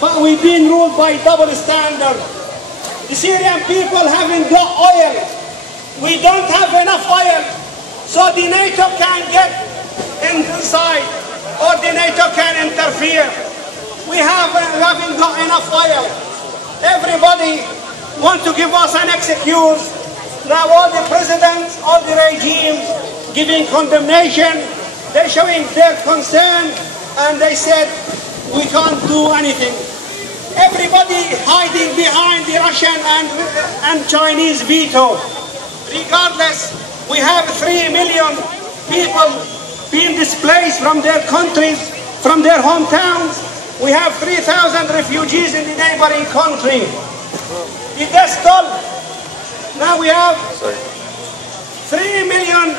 but we've been ruled by double standard. The Syrian people haven't got oil. We don't have enough oil, so the NATO can get inside, or the NATO can interfere. We haven't got enough oil. Everybody wants to give us an excuse. Now all the presidents, all the regimes giving condemnation, they're showing their concern, and they said, we can't do anything. Everybody hiding behind the Russian and Chinese veto. Regardless, we have 3 million people being displaced from their countries, from their hometowns. We have 3,000 refugees in the neighboring country. The death toll, now we have 3 million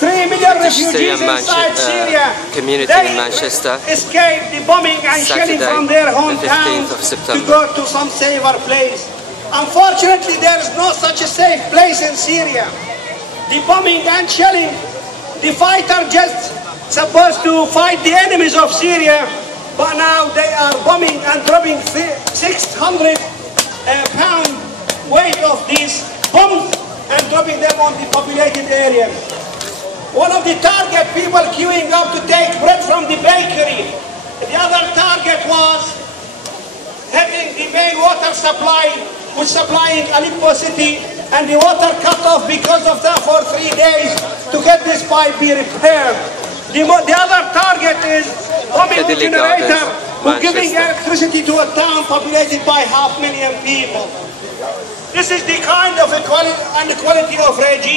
refugees inside Syria. Community they in Manchester escaped the bombing and shelling from their hometowns to go to some safer place. Unfortunately, there is no such a safe place in Syria. The bombing and shelling, the fighter just supposed to fight the enemies of Syria, but now they are bombing and dropping 600 pound weight of these bombs and dropping them on the populated areas. One of the target people queuing up to take bread from the bakery. The other target was having the main water supply, which supplying Aleppo city, and the water cut off because of that for 3 days to get this pipe be repaired. The other target is bombing a generator who giving electricity to a town populated by 500,000 people. This is the kind of inequality of regime.